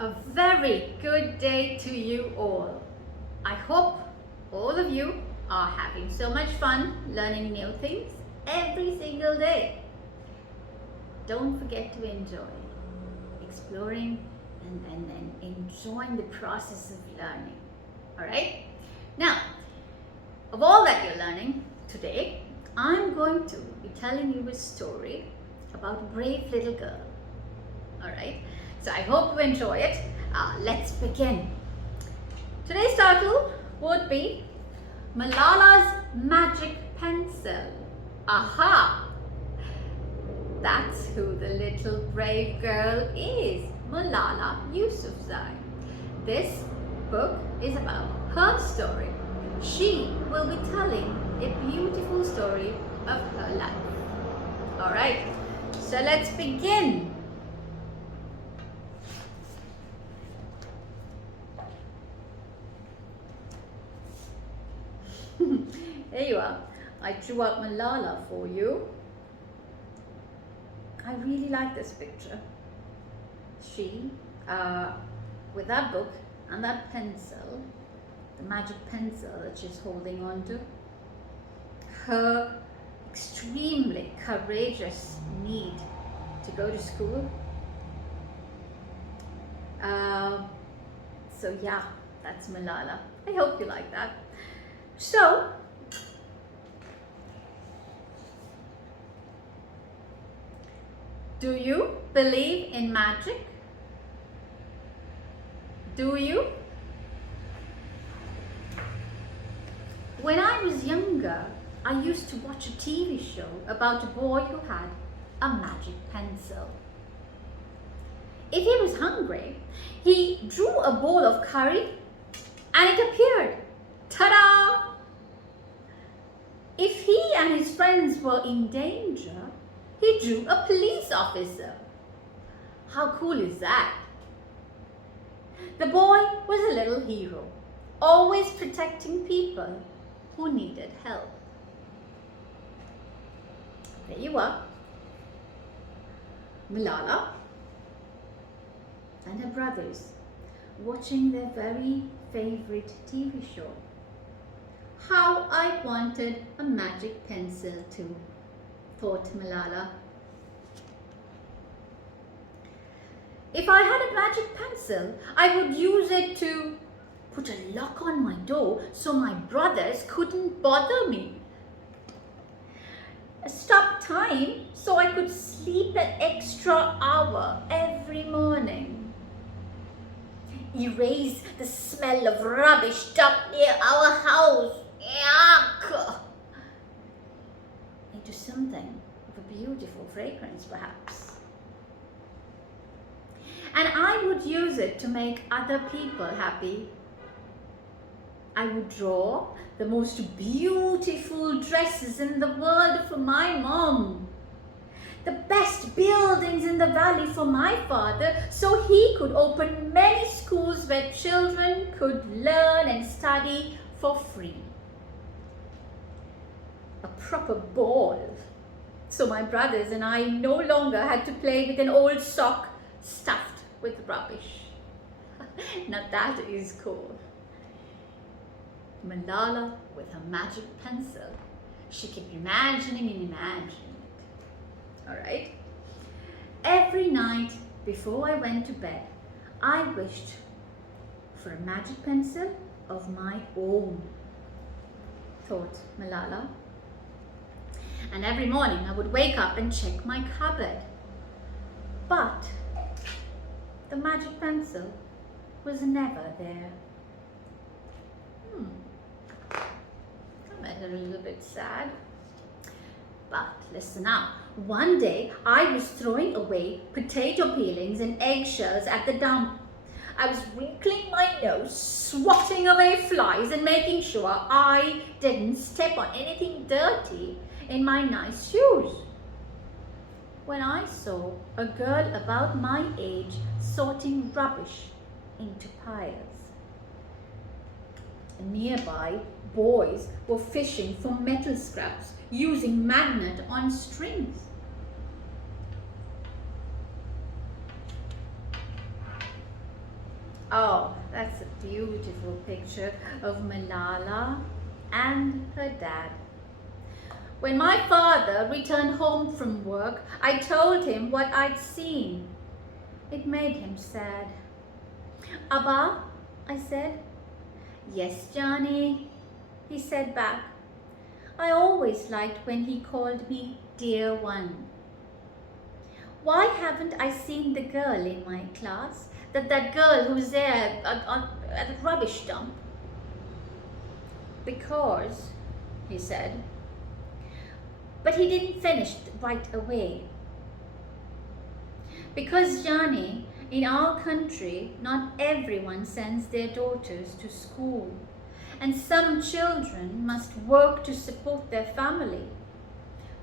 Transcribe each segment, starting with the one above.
A very good day to you all. I hope all of you are having so much fun learning new things every single day. Don't forget to enjoy exploring and enjoying the process of learning. Alright? Now, of all that you're learning today, I'm going to be telling you a story about a brave little girl. Alright? So I hope you enjoy it. Let's begin. Today's title would be Malala's Magic Pencil. Aha! That's who the little brave girl is, Malala Yousufzai. This book is about her story. She will be telling a beautiful story of her life. Alright, so let's begin. There you are. I drew up Malala for you. I really like this picture. She, with that book and that pencil, the magic pencil that she's holding on to, her extremely courageous need to go to school. So yeah, that's Malala. I hope you like that. So, do you believe in magic? Do you? When I was younger, I used to watch a TV show about a boy who had a magic pencil. If he was hungry, he drew a bowl of curry and it appeared. Ta-da! If he and his friends were in danger, he drew a police officer. How cool is that? The boy was a little hero, always protecting people who needed help. There you are. Malala and her brothers watching their very favorite TV show. How I wanted a magic pencil too, thought Malala. If I had a magic pencil, I would use it to put a lock on my door so my brothers couldn't bother me. Stop time so I could sleep an extra hour every morning. Erase the smell of rubbish dumped near our house. Yuck! Into something of a beautiful fragrance, perhaps. And I would use it to make other people happy. I would draw the most beautiful dresses in the world for my mom. The best buildings in the valley for my father, so he could open many schools where children could learn and study for free. A proper ball, so my brothers and I no longer had to play with an old sock stuffed with rubbish. Now that is cool. Malala with her magic pencil. She kept imagining and imagining it. Alright? Every night before I went to bed, I wished for a magic pencil of my own, thought Malala. And every morning I would wake up and check my cupboard. But the magic pencil was never there. That made her a little bit sad. But listen up. One day I was throwing away potato peelings and eggshells at the dump. I was wrinkling my nose, swatting away flies and making sure I didn't step on anything dirty in my nice shoes, when I saw a girl about my age sorting rubbish into piles. Nearby, boys were fishing for metal scraps using magnet on strings. Oh, that's a beautiful picture of Malala and her dad. When my father returned home from work, I told him what I'd seen. It made him sad. Abba, I said. Yes, Johnny, he said back. I always liked when he called me dear one. Why haven't I seen the girl in my class? That girl who's there at the rubbish dump? Because, he said. But he didn't finish right away. Because, Johnny, in our country, not everyone sends their daughters to school. And some children must work to support their family.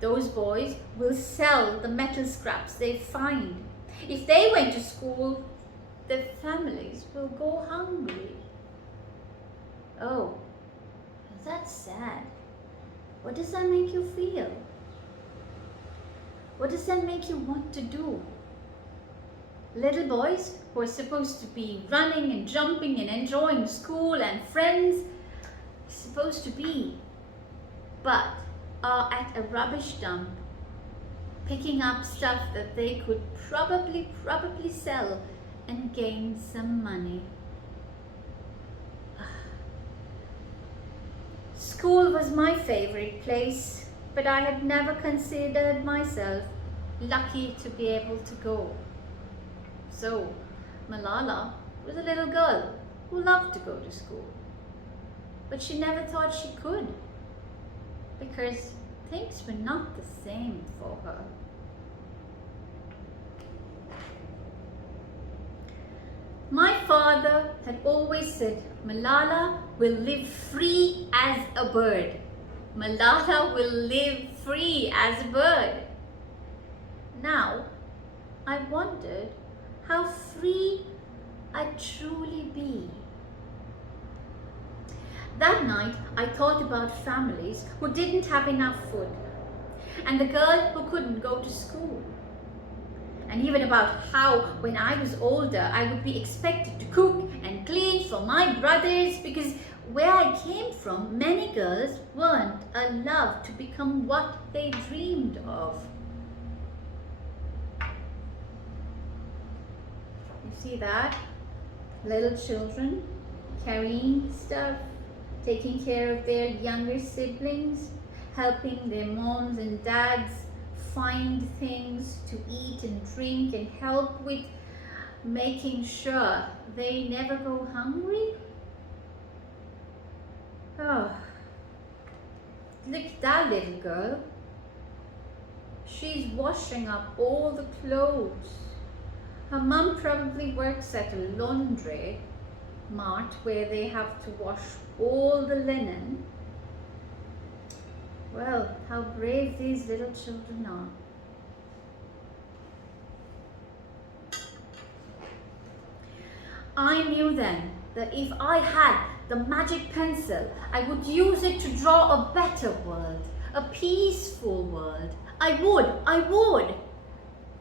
Those boys will sell the metal scraps they find. If they went to school, their families will go hungry. Oh, that's sad. What does that make you feel? What does that make you want to do? Little boys who are supposed to be running and jumping and enjoying school and friends, supposed to be, but are at a rubbish dump, picking up stuff that they could probably sell and gain some money. School was my favorite place, but I had never considered myself lucky to be able to go. So, Malala was a little girl who loved to go to school, but she never thought she could, because things were not the same for her. My father had always said, Malala will live free as a bird. Malala will live free as a bird. Now, I wondered how free I'd truly be. That night, I thought about families who didn't have enough food, and the girl who couldn't go to school. And even about how, when I was older, I would be expected to cook and clean for my brothers, because where I came from, many girls weren't allowed to become what they dreamed of. You see that? Little children carrying stuff, taking care of their younger siblings, helping their moms and dads find things to eat and drink, and help with making sure they never go hungry. Oh, look at that little girl. She's washing up all the clothes. Her mum probably works at a laundry mart where they have to wash all the linen. Well, how brave these little children are. I knew then that if I had the magic pencil, I would use it to draw a better world, a peaceful world. I would,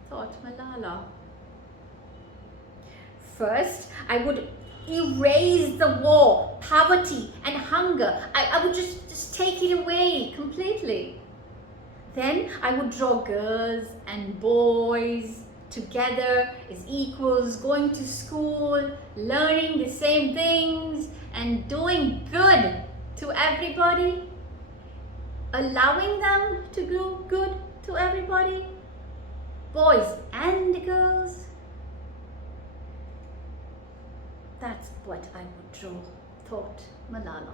thought Malala. First, I would erase the war, poverty and hunger. I would just take it away completely. Then I would draw girls and boys together as equals, going to school, learning the same things and doing good to everybody, allowing them to do good to everybody, boys and girls. That's what I would draw, thought Malala.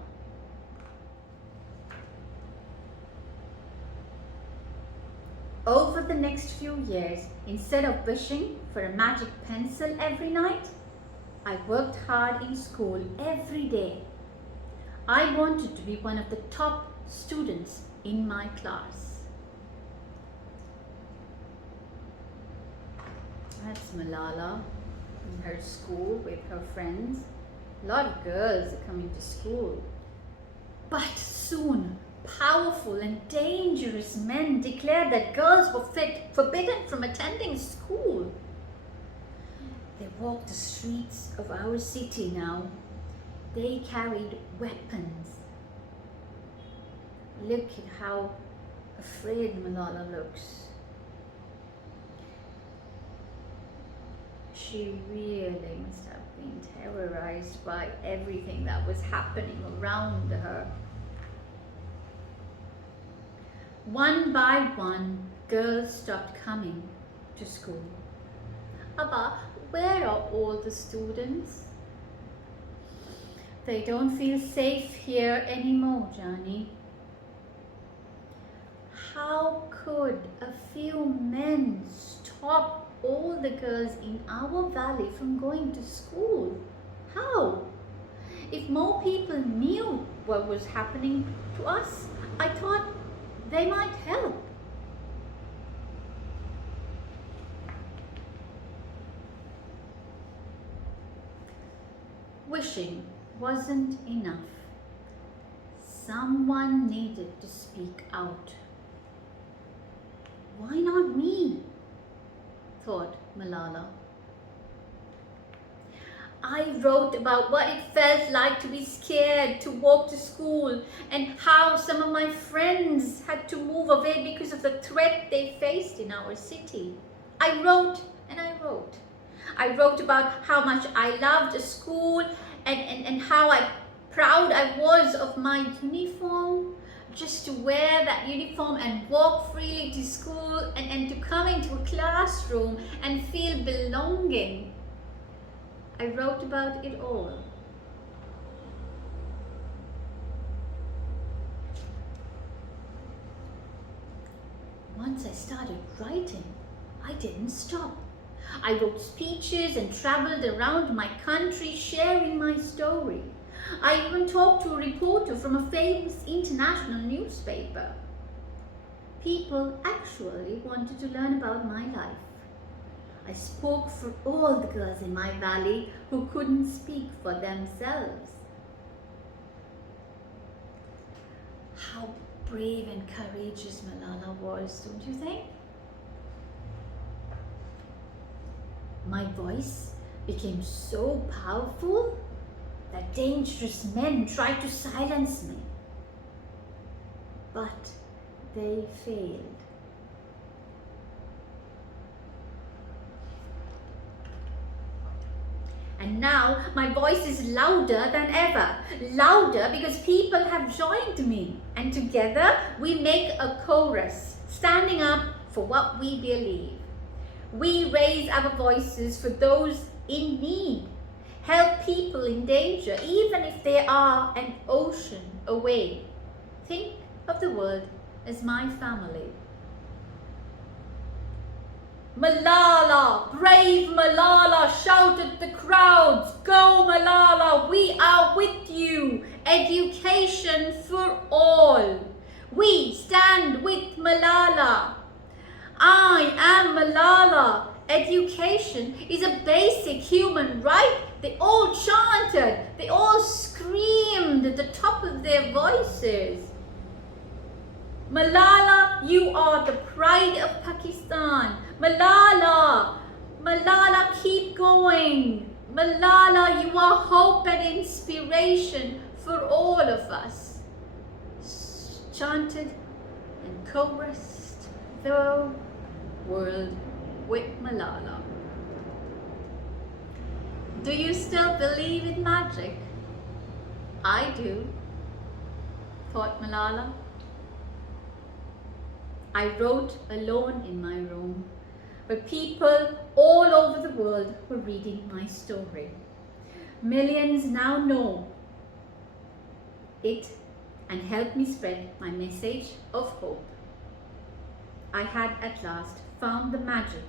Over the next few years, instead of wishing for a magic pencil every night, I worked hard in school every day. I wanted to be one of the top students in my class. That's Malala in her school with her friends. A lot of girls are coming to school. But soon, powerful and dangerous men declared that girls were forbidden from attending school. They walked the streets of our city now. They carried weapons. Look at how afraid Malala looks. She really must have been terrorized by everything that was happening around her. One by one, girls stopped coming to school. Abba, where are all the students? They don't feel safe here anymore, Johnny. How could a few men stop all the girls in our valley from going to school? How? If more people knew what was happening to us, I thought they might help. Wishing wasn't enough. Someone needed to speak out. Why not me? Thought Malala. I wrote about what it felt like to be scared to walk to school and how some of my friends had to move away because of the threat they faced in our city. I wrote and I wrote. I wrote about how much I loved school and how proud I was of my uniform, just to wear that uniform and walk freely to school and to come into a classroom and feel belonging. I wrote about it all. Once I started writing, I didn't stop. I wrote speeches and traveled around my country sharing my story. I even talked to a reporter from a famous international newspaper. People actually wanted to learn about my life. I spoke for all the girls in my valley who couldn't speak for themselves. How brave and courageous Malala was, don't you think? My voice became so powerful that dangerous men tried to silence me. But they failed. And now my voice is louder than ever. Louder because people have joined me. And together we make a chorus, standing up for what we believe. We raise our voices for those in need. Help people in danger, even if they are an ocean away. Think of the world as my family. Malala, brave Malala, shouted the crowds. Go Malala, we are with you. Education for all. We stand with Malala. I am Malala. Education is a basic human right. They all chanted, they all screamed at the top of their voices. Malala, you are the pride of Pakistan. Malala, Malala, keep going. Malala, you are hope and inspiration for all of us. Chanted and chorused the world with Malala. Do you still believe in magic? I do, thought Malala. I wrote alone in my room, but people all over the world were reading my story. Millions now know it and help me spread my message of hope. I had at last found the magic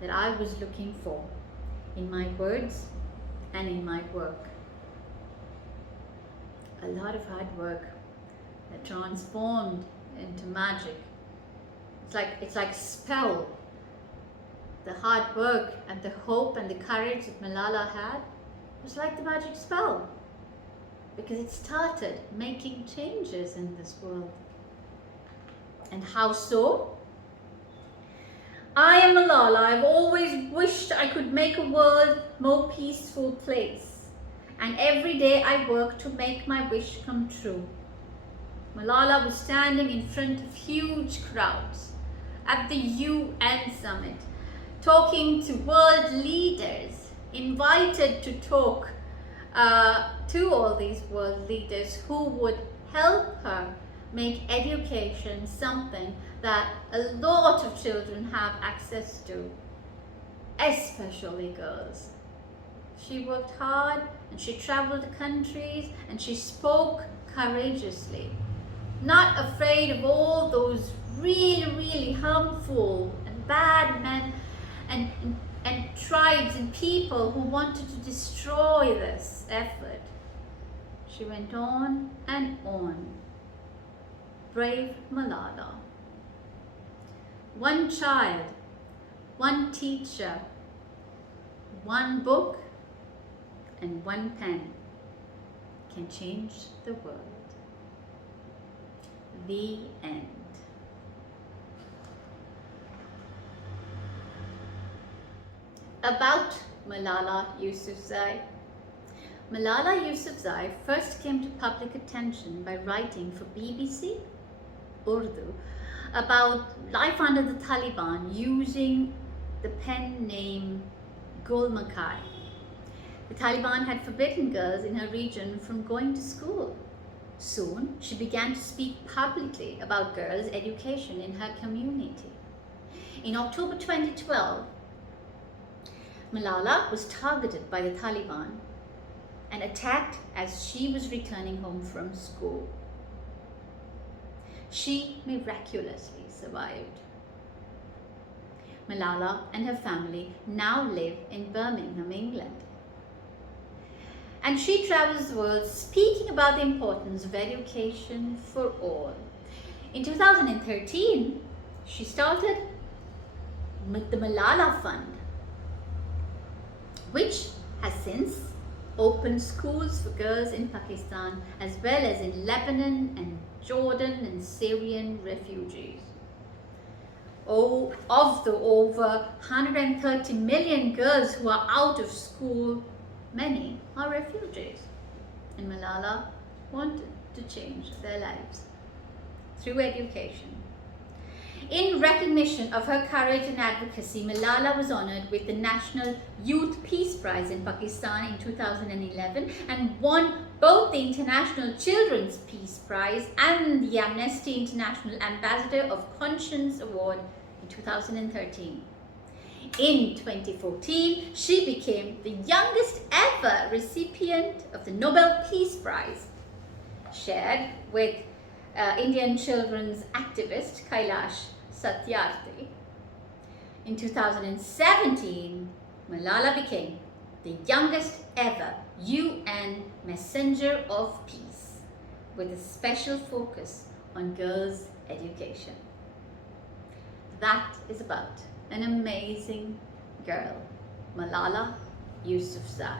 that I was looking for in my words and in my work. A lot of hard work that transformed into magic. It's like spell. The hard work and the hope and the courage that Malala had was like the magic spell, because it started making changes in this world. And how so? I am Malala. I've always wished I could make a world more peaceful place. And every day I work to make my wish come true. Malala was standing in front of huge crowds at the UN summit, talking to world leaders, invited to talk to all these world leaders who would help her make education something that a lot of children have access to, especially girls. She worked hard and she traveled countries and she spoke courageously, not afraid of all those really harmful and bad men and tribes and people who wanted to destroy this effort. She went on and on. Brave Malala. One child, one teacher, one book, and one pen can change the world. The end. About Malala Yousufzai. Malala Yousufzai first came to public attention by writing for BBC Urdu about life under the Taliban using the pen name Gul Makai. The Taliban had forbidden girls in her region from going to school. Soon, she began to speak publicly about girls' education in her community. In October 2012, Malala was targeted by the Taliban and attacked as she was returning home from school. She miraculously survived. Malala and her family now live in Birmingham, England. And she travels the world speaking about the importance of education for all. In 2013, she started the Malala Fund, which has since opened schools for girls in Pakistan as well as in Lebanon and Jordan and Syrian refugees. Of the over 130 million girls who are out of school, many are refugees. And Malala wanted to change their lives through education. In recognition of her courage and advocacy, Malala was honoured with the National Youth Peace Prize in Pakistan in 2011 and won both the International Children's Peace Prize and the Amnesty International Ambassador of Conscience Award in 2013. In 2014, she became the youngest ever recipient of the Nobel Peace Prize, shared with Indian children's activist Kailash Satyarthi. In 2017, Malala became the youngest ever UN Messenger of Peace, with a special focus on girls' education. That is about an amazing girl, Malala Yousufzai.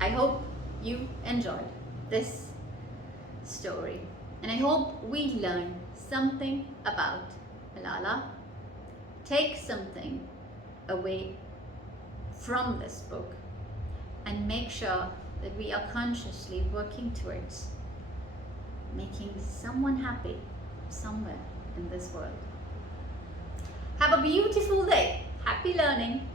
I hope you enjoyed this story, and I hope we learn something about Malala, take something away from this book, and make sure that we are consciously working towards making someone happy somewhere in this world. Have a beautiful day. Happy learning.